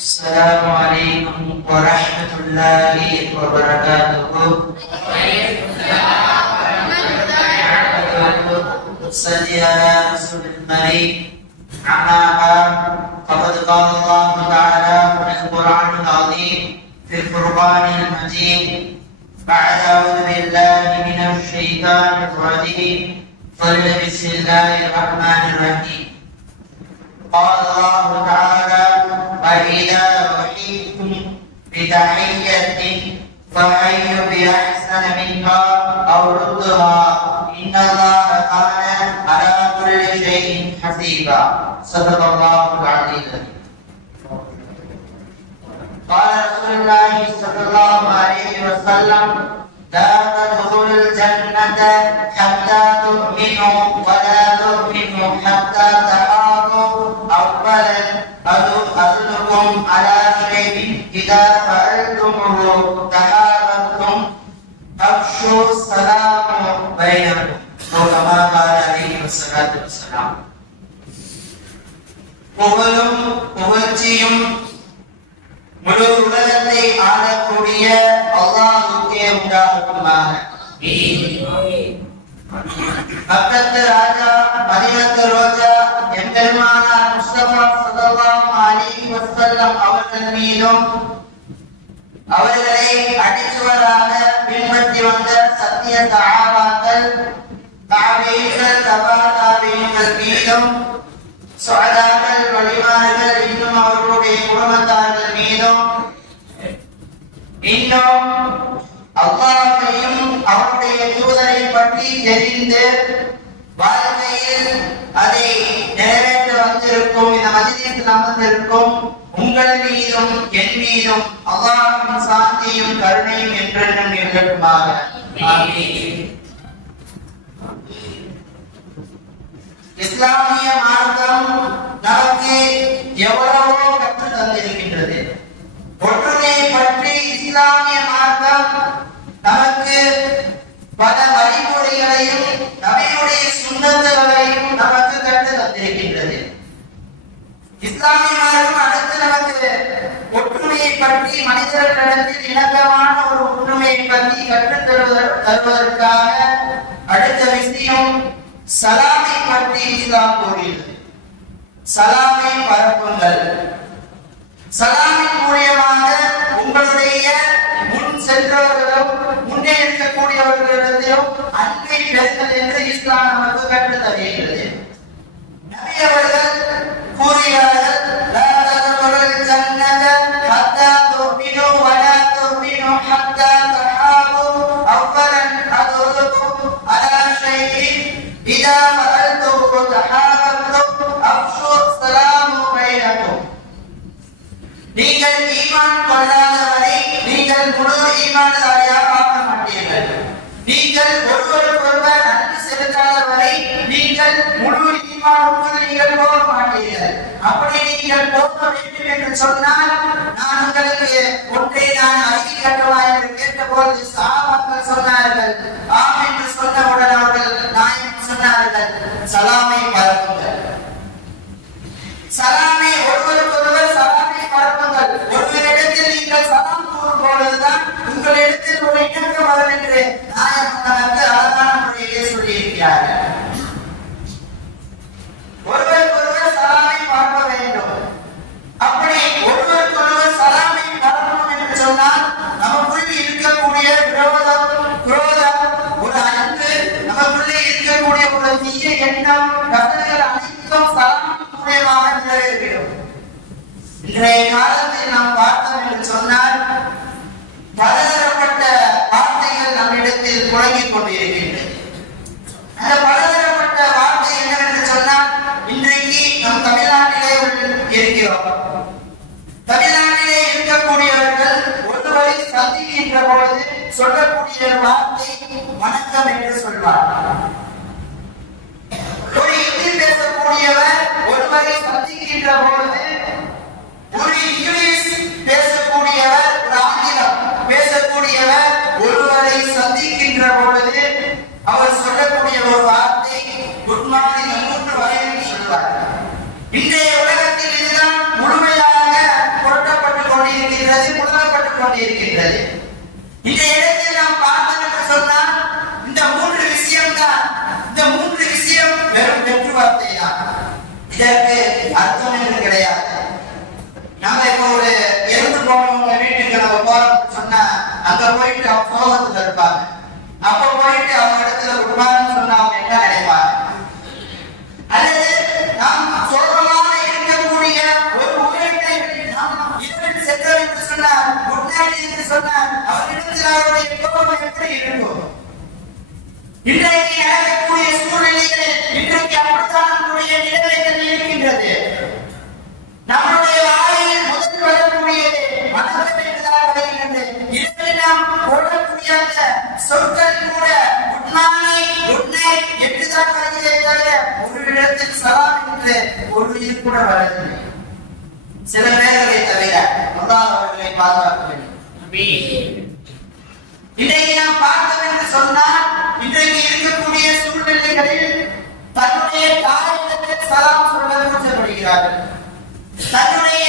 السلام عليكم ورحمة الله وبركاته. صلي على رسول المريم. أما بعد فقد قال الله تعالى في القرآن العظيم في الفرقان المجيد بعد أعوذ بالله من الشيطان الرجيم بسم الله الرحمن الرحيم. قال الله تعالى: وإذا حييتم بتحية فحيوا بأحسن منها أو ردها إن الله كان على كل شيء حسيبا. صدق الله العظيم. قال رسول الله صلى الله عليه وسلم: لا تدخلوا الجنة حتى تؤمنوا ولا تؤمنوا حتى تحابوا. أولا أدلكم على شيء إذا فعلتموه تحاببتم أفشوا السلام بينكم. أو كما قال عليه الصلاة والسلام. புகழும் புகழ்ச்சியும் முழு உலகத்தை ஆளக்கூடிய அல்லாஹ்வுக்கே உண்டாகட்டுமாக. மக்கத்து ராஜா மதீனத்து ரோஜா எம்பெருமானார் முஸ்தபா ஸல்லல்லாஹு அலைஹி வஸல்லம் அவர்கள் மீதும் அவர்களை அடிச்சுவராக பின்பற்றி வந்த சத்திய சஹாபாக்கள் தாபீகள் தபா தாபீகள் மீதும் சுஹதாக்கள் வலிமார்கள் இன்னும் அவர்களுடைய குடும்பத்தார்கள் மீதும் இன்னும் அல்லாஹ்வையும் அவருடைய தூதரை பற்றி தெரிந்து வாழ்க்கையில் அதை நிறைவேற்ற வந்திருக்கும் இந்த மஜ்லிஸில் அமர்ந்திருக்கும் உங்கள் மீதும் என் மீதும் அல்லாஹ்வின் சாந்தியும் கருணையும் என்றென்றும் இருக்கட்டுமாக. ஆமீன். இஸ்லாமிய மார்க்கம் நமக்கு எவ்வளவோ கற்று தந்திருக்கின்றது. ஒற்றுமையை பற்றி இஸ்லாமிய மார்க்கம் நமக்கு பல வழிமுறைகளையும் நபியுடைய சுன்னத்துகளையும் நமக்கு கற்று தந்திருக்கின்றது. இஸ்லாமிய மார்க்கம் அடுத்து நமக்கு ஒற்றுமையை பற்றி மனிதர்களிடத்தில் இணக்கமான ஒரு ஒற்றுமையை பற்றி கற்றுத் தருவதற்காக அடுத்த விஷயம் சலாமை பற்றி இஸ்லாம் கூறுகிறது. சலாமை பரப்புங்கள். சலாமின் மூலியமாக உங்களுடைய முன் சென்றவர்களும் முன்னே இருக்கக்கூடியவர்களிடத்திலும் அன்பை பெறுங்கள் என்று இஸ்லாம் நமக்கு கற்றுத் தருகிறது. நபி அவர்கள் கூறுகிறார்கள்: லா ததுகுலுல் ஜன்னத ஹத்தா துமினு வலா துமினு ஹத்தா தஹாபு. அவ்வலன் அதுலுக்கும் அலா ஷைஇன் இதா ஃபஅல்துஹு தஹாபப்தும் அஃஷு ஸலாமு பைனக்கும். நீங்கள் ஈமான் கொள்ளாதவரை நீங்கள் முழு ஈமான்தாரியாக ஆக மாட்டீர்கள். நீங்கள் ஒருவருக்கொருவர் அன்பு செலுத்தாதவரை நீங்கள் முழு ஈமானுக்குள் நீங்கள் போக மாட்டீர்கள். அப்படி நீங்கள் போக வேண்டும் என்று சொன்னால் நான் உங்களுக்கு ஒன்றை நான் அறிக்கை கட்டவா என்று கேட்டபோது சஹாபாக்கள் சொன்னார்கள். ஆம் என்று சொன்னவுடன் அவர்கள் நாயகம் சொன்னார்கள்: சலாமை பரப்புங்கள். சலாமை ஒருவருக்கொருவர் சலாமை பரப்புங்கள். ஒருவரிடத்தில் நீங்கள் சலாம் கூறும் பொழுதுதான் உங்களிடத்தில் ஒரு இணக்கம் வரும் என்று நாயகம் நமக்கு அழகான முறையிலே சொல்லியிருக்கிறார்கள். ஒருவருக்கொருவர் சலாமை பரப்ப வேண்டும். அப்படி ஒருவருக்கொருவர் சலாமை பரப்பணும் என்று சொன்னால் நமக்குள் இருக்கக்கூடிய குரோதம், ஒரு அன்பு, நமக்குள்ளே இருக்கக்கூடிய ஒரு தீய எண்ணம், கவலைகள் அனைத்தும் சலாம் மூலமாக நிறைவேறும். இன்றைய காலத்தில் நாம் பார்த்தோம் என்று சொன்னால் பலதரப்பட்ட வார்த்தைகள் நம்மிடத்தில் புழங்கிக் கொண்டிருக்கின்றது. அந்த பலதரப்பட்ட வார்த்தை என்னவென்று சொன்னால் இன்றைக்கு நம் தமிழ்நாட்டிலே இருக்கிறோம். தமிழ்நாட்டிலே இருக்கக்கூடியவர்கள் ஒருவரை சந்திக்கின்ற பொழுது சொல்லக்கூடிய வார்த்தை வணக்கம் என்று சொல்வார். ஒரு இந்தி பேசக்கூடியவர் ஒருவரை சந்திக்கின்ற பொழுது, ஒரு இங்கிலீஷ் பேசக்கூடியவர், ஒரு ஆங்கிலம் பேசக்கூடியவர் ஒருவரை சந்திக்கின்ற பொழுது அவர் சொல்லக்கூடிய ஒரு வார்த்தை குட் மார்னிங் என்று சொல்வார். இன்றைய உலகத்தில் இதுதான் முழுமையாக கொண்டிருக்கின்றது. இந்த இடத்தில் நாம் பார்த்தோம் என்று சொன்னால் இந்த மூன்று விஷயம் தான், இந்த மூன்று விஷயம் வெறும் வெற்று வார்த்தை தான். இதற்கு அர்த்தம் என்று கிடையாது. நம்ம இப்போ ஒரு இறந்து போனவங்க வீட்டுக்கு நம்ம போறோம்னு சொன்னா அங்க போயிட்டு அவங்க சோகத்துல இருப்பாங்க. அப்ப போயிட்டு அவங்க இடத்துல குடும்பம்னு சொன்னா அவங்க என்ன நினைப்பாங்க? அல்லது நாம் சோகமாக இருக்கக்கூடிய ஒரு உயிரினை இரண்டு சென்றவர் என்று சொன்னார், குட்நாடி என்று சொன்னார், அவரிடத்தில் அவருடைய கோபம் எப்படி இருக்கும்? இன்றைக்கு நடக்கக்கூடிய சூழ்நிலைகள் இன்றைக்கு அப்படித்தான் நம்முடைய நிலைமைகள் இருக்கின்றது. நம்முடைய வாயில் முதல் வரக்கூடியது மனதில் என்றுதான் வருகின்றது. இதில் நாம் போடக்கூடிய சொற்கள் கூட குட் மார்னிங், குட் நைட் என்றுதான் வருகிறதே தவிர ஒரு இடத்தில் சலாம் என்று ஒரு இது கூட வரவில்லை. சில பேர்களை தவிர அல்லாஹ் அவர்களை பாதுகாக்க வேண்டும். இன்றைக்கு நாம் பார்த்தோம் என்று சொன்னால் இன்றைக்கு இருக்கக்கூடிய சூழ்நிலைகளில் தன்னுடைய தாயிடத்தில் சலாம் சொல்ல கூச்சப்படுகிறார்கள், தன்னுடைய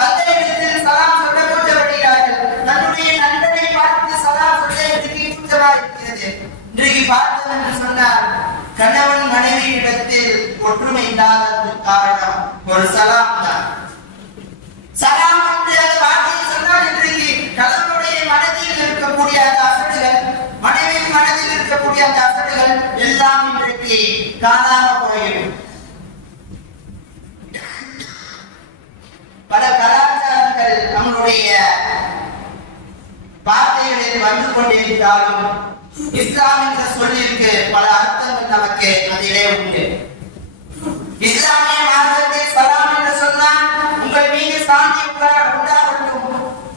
தந்தையிடத்தில் சலாம் சொல்ல கூச்சப்படுகிறார்கள், தன்னுடைய நண்பனை பார்த்து சலாம் சொல்ல கூச்சமாக இருக்கிறது. இன்றைக்கு பார்த்தோம் என்று சொன்னால் கணவன் மனைவியிடத்தில் ஒற்றுமை இல்லாததற்கு காரணம் ஒரு சலாம் தான். சலாம் என்று அந்த வார்த்தையை சொன்னால் இன்றைக்கு கணவனுடைய மனதில் இருக்கக்கூடிய அந்த அசடுகள், மனைவியின் மனதில் இருக்கக்கூடிய அந்த அசடுகள் எல்லாம் இன்றைக்கு காணாமல் போயிடும். பல கலாச்சாரங்கள் நம்முடைய வார்த்தைகளில் வந்து கொண்டிருந்தாலும் இஸ்லாம் என்ற சொல்லிற்கு பல அர்த்தங்கள் நமக்கு அதிலே உண்டு. இஸ்லாமிய மார்க்கத்தில் சலாம் என்று சொன்னால் உங்கள் மீது சாந்தி உண்டாகட்டும்,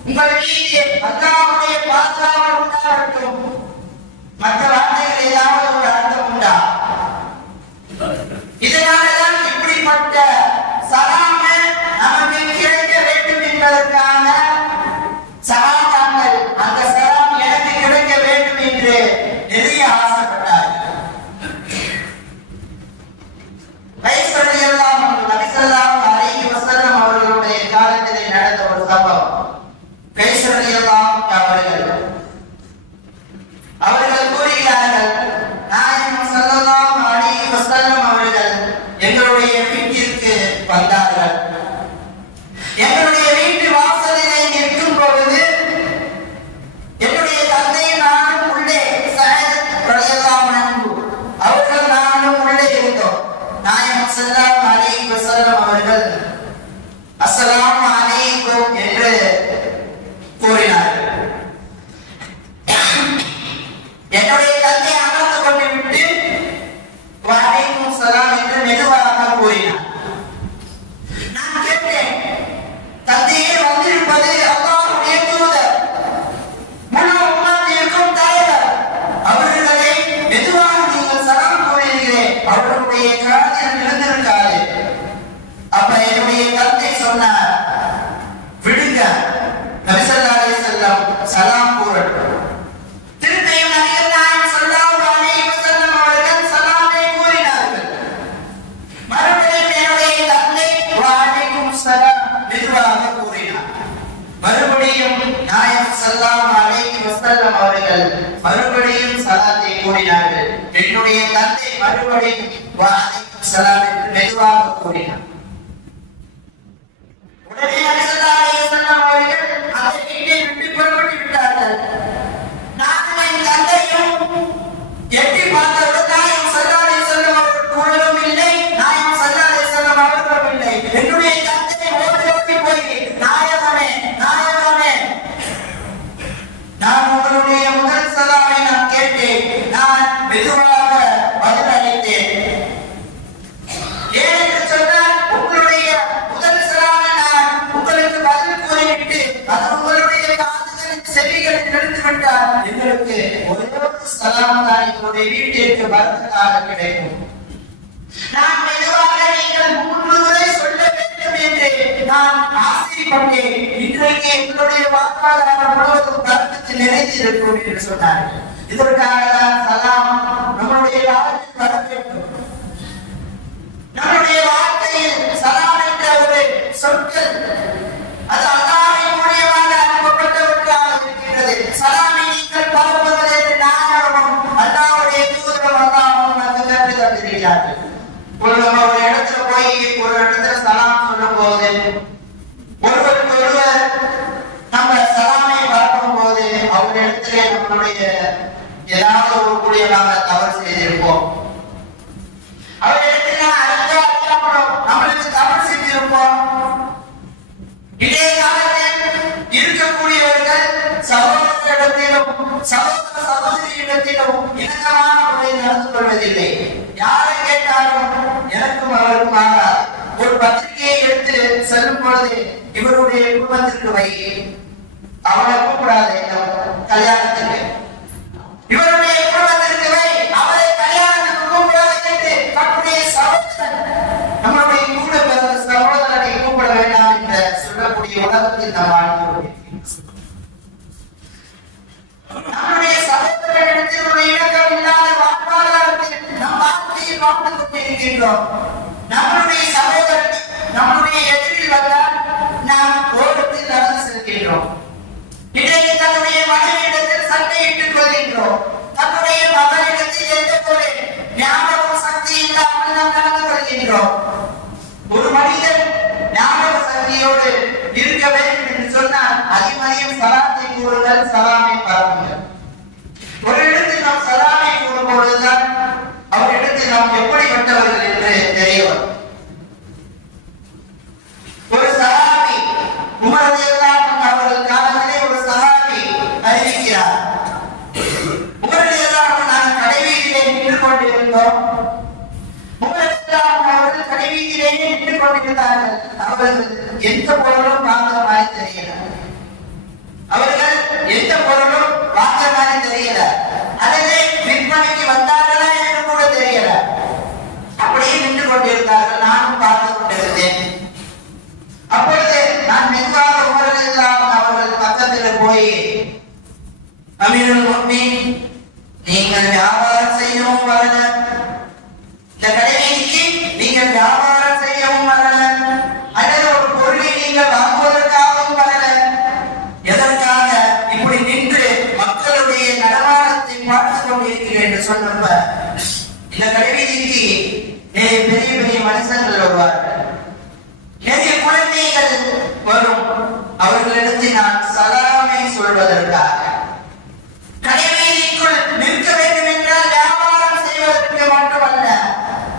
உங்கள் மீது அல்லாஹ்வுடைய பாதுகாவல் உண்டாகட்டும். மற்ற வார்த்தைகள் ஏதாவது ஒரு அர்த்தம் உண்டா? இதனால்தான் இப்படிப்பட்ட சலாமை நமக்கு கிடைக்க வேண்டும் என்பதற்கான சலாம்கள், அந்த சலாம் எனக்கு கிடைக்க வேண்டும் என்று நிறைய ஆசைப்பட்டார்கள். அவர்களுடைய காலத்திலே நடந்த ஒரு சம்பவம். அவர்கள் கூறுகிறார்கள், நாயகம் ஸல்லல்லாஹு அலைஹி வஸல்லம் அவர்கள் எங்களுடைய வீட்டிற்கு வந்தார்கள். எங்களுடைய வீட்டு வாசலிலே நிற்கும் பொழுது என்னுடைய தந்தை நானும் உள்ளே, சஅத் ரலியல்லாஹு அன்ஹு அவர்கள் நானும் உள்ளே இருந்தோம். நாயகம் ஸல்லல்லாஹு அலைஹி வஸல்லம் அவர்கள் அஸ்ஸலாமு அலைக்கும் என்று கூறினார்கள். என்னுடைய தந்தை அமர்ந்து கொண்டு விட்டு வலைக்கும் சலாம் என்று மெதுவாக கூறினார். நான் கேட்டேன், தந்தையே வந்திருப்பது அல்லாஹ்வுடைய தூதர், முழு உம்மத்திற்கும் தலைவர், அவர்களை மெதுவாக நீங்கள் சலாம் கூறுகிறீர்களே, அவர்களுடைய காதில் விழுந்திருக்காது. அப்ப என்னுடைய தந்தை சொன்னார், விடுங்க, நபி ஸல்லல்லாஹு அலைஹி வஸல்லம் சலாம் கூறட்டும். திருப்பியும் நபிகள் நாயகம் ஸல்லல்லாஹு அலைஹி வஸல்லம் அவர்கள் சலாமை கூறினார்கள். மறுபடியும் என்னுடைய தந்தை வலைக்கும் சலாம் மெதுவாக கூறினார். மறுபடியும் நாயகம் ஸல்லல்லாஹு அலைஹி வஸல்லம் அவர்கள் மறுபடியும் சலாத்தை கூறினார்கள். என்னுடைய தந்தை மறுபடியும் வலைக்கும் சலாம் என்று மெதுவாக கூறினார். உடனே நபி ஸல்லல்லாஹு அலைஹி வஸல்லம் அவர்கள் அந்த வீட்டை விட்டு புறப்பட்டு விட்டார்கள். நானும் என் தந்தையும் எட்டி பார்த்தவுடன் நாயகம் ஸல்லல்லாஹு அலைஹி வஸல்லம் அவர்கள் கூடவும் இல்லை, நாயகம் ஸல்லல்லாஹு அலைஹி வஸல்லம் அவர்களும் இல்லை. என்னுடைய தந்தை ஓடி போய், நாயகமே நாயகமே, நான் உங்களுடைய முதல் சலாமை நான் கேட்டேன், நான் மெதுவாக பதில் அளித்தேன். ஏனென்று சொன்னால் உங்களுடைய முதல் சலாமை நான் உங்களுக்கு பதில் கூறிவிட்டு அது உங்களுடைய காதுகளின் செவிகளில் நிறுத்தி விட்டால் எங்களுக்கு ஒரே ஒரு சலாம் தான் எங்களுடைய வீட்டிற்கு வரதுக்காக கிடைக்கும். நான் மெதுவாக நீங்கள் 3 முறை சொல்ல வேண்டும் என்று நான் ஆசைப்பட்டேன். இன்றைக்கு எங்களுடைய வாழ்வாதாரம் முழுவதும் கருத்து நிறைந்திருக்கும் என்று சொன்னார்கள். இதற்காக தான் சலாம் நம்முடைய வாழ்வில் வர வேண்டும். நம்முடைய வாழ்க்கையில் சலாம் என்ற ஒரு சொற்கள் அது அல்லாஹ்வின் மூலமாக அனுப்பப்பட்ட ஒரு இடத்திலே நம்மளுடைய ஏதாவது ஒரு கூடியவராக தவறு செய்திருப்போம். அவரிடத்தில் நம்மளுக்கு தவறு செஞ்சிருப்போம். இதே காலத்தில் இருக்கக்கூடியவர்கள் சகோதரரிடத்திலும் சகோதர சகோதரியிடத்திலும் இணக்கமான முறையில் நடந்து கொள்வதில்லை. யாரை கேட்டாலும் எனக்கும் அவருக்குமாக ஒரு பத்திரிகையை எடுத்து செல்லும் பொழுது இவருடைய குடும்பத்திற்கு வை, அவரை கூப்பிடாது கல்யாணத்துக்கு, இவருடைய குடும்பத்திற்கு வை, அவரை கல்யாணத்துக்கு கூப்பிடாது என்று நம்முடைய சகோதரன் நம்மளுடைய கூட பிறந்த சகோதரனை கூப்பிட வேண்டாம் என்று சொல்லக்கூடிய உலகத்தில் நாம் வாழ்ந்து கொண்டிருக்கிறோம். நம்முடைய சகோதரனிடத்தில் ஒரு இணக்கம் இல்லாத வாழ்வாதாரத்தில் நம் வாழ்க்கையில் வாழ்ந்து கொண்டிருக்கின்றோம். நம்முடைய சகோதரன் நம்முடைய எதிரில் வந்தால் நாம் ஓரத்தில் நடந்து செல்கின்றோம். இடையே தன்னுடைய மகனிடத்தில் சண்டையிட்டுக் கொள்கின்றோம். தன்னுடைய மகனிடத்தில் எந்த ஒரு ஞாபக சக்தி இல்லாமல் நாம் நடந்து கொள்கின்றோம். ஒரு மனிதன் ஞாபக சக்தியோடு இருக்க வேண்டும் என்று சொன்னால் அதிமதியம் சலாத்தை கூறுதல், சலாமை பரப்புங்கள். ஒரு இடத்தில் நாம் சலாமை கூறும் பொழுதுதான் அவரிடத்தில் நாம் எப்படிப்பட்டவர்கள் என்று தெரிய வரும். ஒரு சஹாபி உமர் ரலியல்லாஹு அன்ஹு அவர்கள் காலத்திலே ஒரு சஹாபி அறிவிக்கிறார். உமர் ரலியல்லாஹு அன்ஹு நான் கடைவீதியிலே நின்று கொண்டிருந்தோம். உமர் ரலியல்லாஹு அன்ஹு அவர்கள் கடைவீதியிலே நின்று கொண்டிருந்தார்கள். அவர்கள் எந்த பொருளும் வாங்க மாதிரி தெரியல. அவர்கள் எந்த பொருளும் வாங்க மாதிரி தெரியல. அதிலே விற்பனைக்கு வந்தார்களா என்று கூட தெரியல. அப்படியே நின்று கொண்டிருந்தார்கள். நானும் பார்த்து கொண்டிருந்தேன். அப்பொழுது நான் மெதுவாக உமர் ரலியல்லாஹு அன்ஹு அவர்கள் பக்கத்தில் போய், அமீருல் முஃமினீன், நீங்கள் வியாபாரம் செய்யவும் வரல, இந்த கடைவீதிக்கு நீங்கள் வியாபாரம் செய்யவும் வரல, அல்லது ஒரு பொருளை நீங்கள் வாங்குவதற்காகவும் வரல, எதற்காக இப்படி நின்று மக்களுடைய நடமாட்டத்தை பார்த்து கொண்டிருக்கிறேன் என்று சொன்னப்ப இந்த கடைவீதிக்கு நிறைய பெரிய பெரிய மனுஷங்கள் வருவார்கள், நிறைய குழந்தைகள் வரும். அவர்களிடத்தில் நான் சலாமை சொல்வதற்காக கடைவீதிக்குள் நிற்க வேண்டும் என்றால் வியாபாரம் செய்வதற்கு மட்டுமல்ல,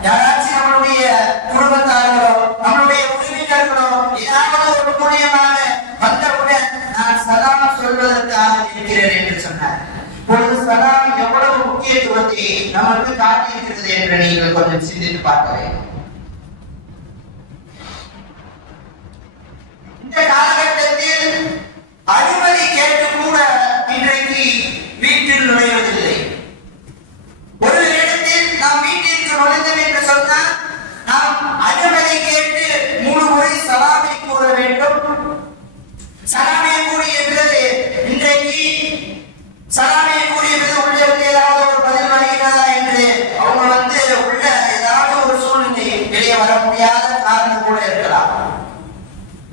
யாராச்சும் நம்மளுடைய குடும்பத்தார்களோ நம்மளுடைய உறவினர்களோ ஏதாவது ஒரு மூலியமாக வந்தவுடன் நான் சலாம் சொல்வதற்காக இருக்கிறேன் என்று சொன்னார். பொழுது சலாம் எவ்வளவு முக்கியத்துவத்தை நமக்கு காட்டியிருக்கிறது என்று நீங்கள் கொஞ்சம் சிந்தித்து பார்க்க வேண்டும். இந்த காலகட்டத்தில் அனுமதி கேட்டு கூட இன்றைக்கு வீட்டில் நுழைவதில்லை. ஒரு இடத்தில் நாம் வீட்டிற்கு நுழைந்தோம் என்று சொன்னால் நாம் அனுமதி கேட்டு 3 முறை சலாமை கூற வேண்டும். சலாமை கூறிய பிறகு இன்றைக்கு சலாமை கூறிய பிறகு உள்ளே ஏதாவது ஒரு பதில் வருகிறதா என்று அவங்க உள்ள ஏதாவது ஒரு சூழ்நிலை வெளியே வர முடியாத காரணம் கூட இருக்கலாம்.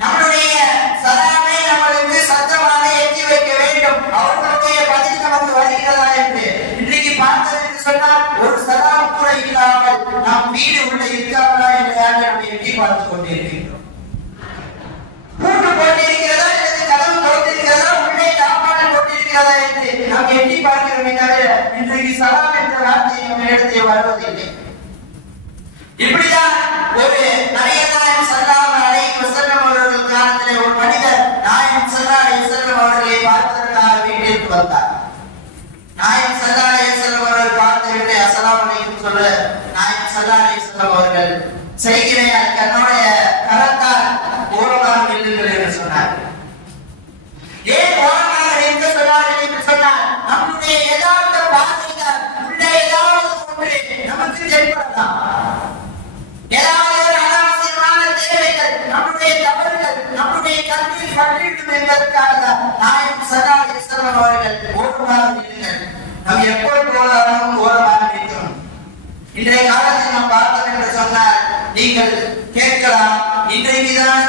நம்மளுடைய சலாமை நம்மளுக்கு சத்தமாக எட்டி வைக்க வேண்டும். அவர்களுடைய பதில் நமக்கு வருகிறதா என்று இன்றைக்கு பார்த்தது என்று சொன்னால் ஒரு சலாம் கூட இல்லாமல் நாம் வீடு உள்ள இருக்காங்களா என்று நம்ம எட்டி பார்த்து கொண்டிருக்கின்றோம். பூட்டு போட்டிருக்கிறதா அல்லது கதவு போட்டிருக்கிறதா, உள்ளே சாப்பாடு போட்டிருக்கிறதா என்று நாம் எட்டி பார்க்கிறோமே தவிர இன்றைக்கு சலாம் என்ற வார்த்தை நம்ம இடத்தில் வருவதில்லை. இப்படிதான் ஒரு நபியல்லாஹு ஸல்லல்லாஹு அலைஹி வஸல்லம் அவர்கள் காலத்திலே ஒரு மனிதர் நாயகம் ஸல்லல்லாஹு அலைஹி வஸல்லம் அவர்களை பார்ப்பதற்காக வீட்டிற்கு வந்தார். நாயகம் ஸல்லல்லாஹு அலைஹி வஸல்லம் அவர்கள் பார்த்துவிட்டு அஸ்ஸலாமு அலைக்கும் சொல்ல நாயகம் ஸல்லல்லாஹு அலைஹி வஸல்லம் அவர்கள் செய்கிறேன் தன்னுடைய கரத்தால் ஓரமாக நில்லுங்கள் என்று சொன்னார். ஏன் ஓரமாக நிற்க சொன்னார்கள் என்று சொன்னால் நம்முடைய யதார்த்த பார்வையால் உள்ள ஏதாவது ஒன்று நமக்கு தென்படலாம். ஏதாவது ஒரு அனாவசியமான தேவைகள், நம்முடைய தவறுகள் நம்முடைய கல்வியில் பற்றிடும் என்பதற்காக நாயகம் ஸல்லல்லாஹு அலைஹி வஸல்லம் அவர்கள் ஓரமாக நில்லுங்கள். நாம் எப்போது போனாலும் ஓரமாக நிற்கணும். இன்றைய காலத்தில் நாம் பார்த்தோம் என்று சொன்னால் நீங்கள் கேட்கலாம், இன்றைக்குதான்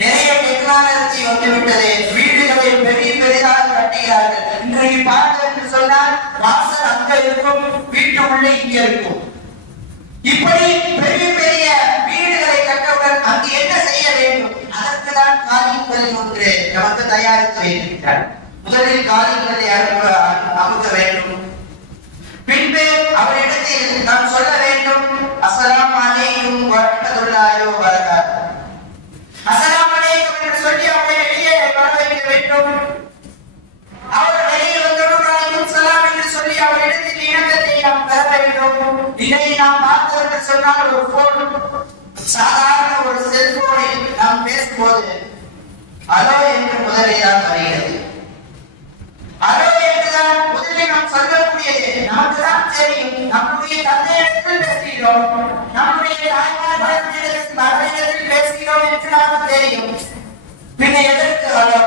நிறைய டெக்னாலஜி வந்துவிட்டது, வீடுகளை பெரிய பெரிதாக கட்டுகிறார்கள். இன்றைக்கு பார்த்தோம் என்று சொன்னால் வாசல் அங்க இருக்கும், வீட்டு உள்ளே இங்க இருக்கும். இப்படி பெரிய பெரிய வீடுகளை கட்டவுடன் அங்கு என்ன செய்ய வேண்டும், அதற்குதான் காரியங்களில் ஒன்று நமக்கு தயாரித்து வைத்திருக்கிறார். முதலில் காரியங்களை அமுக்க வேண்டும். பின்பு அவரிடத்தில் நாம் சொல்ல வேண்டும், அஸ்ஸலாமு அலைக்கும் வரஹ்மத்துல்லாஹி வ பரகாத்துஹு. அஸ்ஸலாமு அலைக்கும் என்று சொல்லி அவரை வெளியே வர வைக்க வேண்டும். அவர் வெளியே வந்தவுடன் சலாம் என்று சொல்லி அவரிடத்தில் இணக்கத்தை நாம் பெற வேண்டும். இதை நாம் பார்த்தோம் என்று சொன்னால் ஒரு போன், சாதாரண ஒரு செல்போனில் நாம் பேசும்போது அலோ என்று முதலில் தான் வருகிறது. அலோ என்றுதான் முதலில் நாம் சொல்லக்கூடியது. நமக்கு தான் தெரியும், நம்முடைய தந்தையிடத்தில் பேசுகிறோம், நம்முடைய தாய்மார்களிடத்தில் பேசுகிறோம் என்று நமக்கு தெரியும். பின்ன எதற்கு அலோ?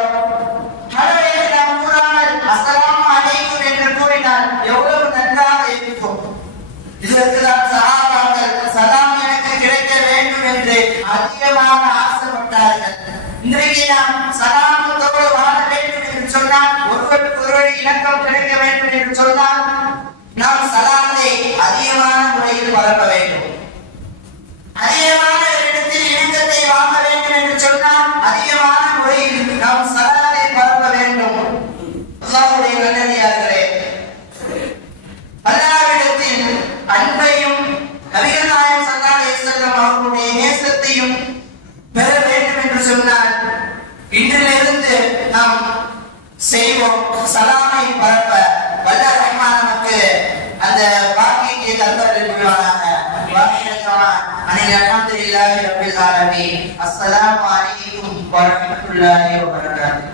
அலோ என்று நாம் கூறாமல் அஸ்ஸலாமு அலைக்கும் என்று கூறினால் எவ்வளவு நன்றாக இருக்கும். இதற்குதான் சஹாபாக்கள் சலாம் எனக்கு கிடைக்க வேண்டும் என்று அதிகமாக ஆசைப்பட்டார்கள். இன்றைக்கு நாம் சலாமத்தோடு வாழ வேண்டும் என்று சொன்னால், ஒருவருக்கு ஒருவர் இணக்கம் கிடைக்க வேண்டும் என்று சொன்னால் நாம் சலாத்தை அதிகமான முறையில் பரப்ப வேண்டும். அதிகமான இடத்தில் இணக்கத்தை வாங்க வேண்டும் என்று சொன்னால் அதிகமான முறையில் நாம் சலாத்தை பரப்ப வேண்டும். அல்லாஹ்வுடைய நல்லடியார்களே, அல்லாஹ்விடத்தில் அன்பையும் நபிகள் நாயகம் ஸல்லல்லாஹு அலைஹி வஸல்லம் அவர்களுடைய நேசத்தையும் பெற வேண்டும் என்று சொன்னால் இன்றிலிருந்து நாம் செய்வோம். சலாமை பரப்ப வல்ல ரஹ்மான் நமக்கு அந்த பாக்கியத்தை தந்தருள் புரிவானாக. அல்ஹம்துலில்லாஹி ரப்பில் ஆலமீன். அஸ்ஸலாமு அலைக்கும் வரஹ்மத்துல்லாஹி வ பரகாத்துஹு.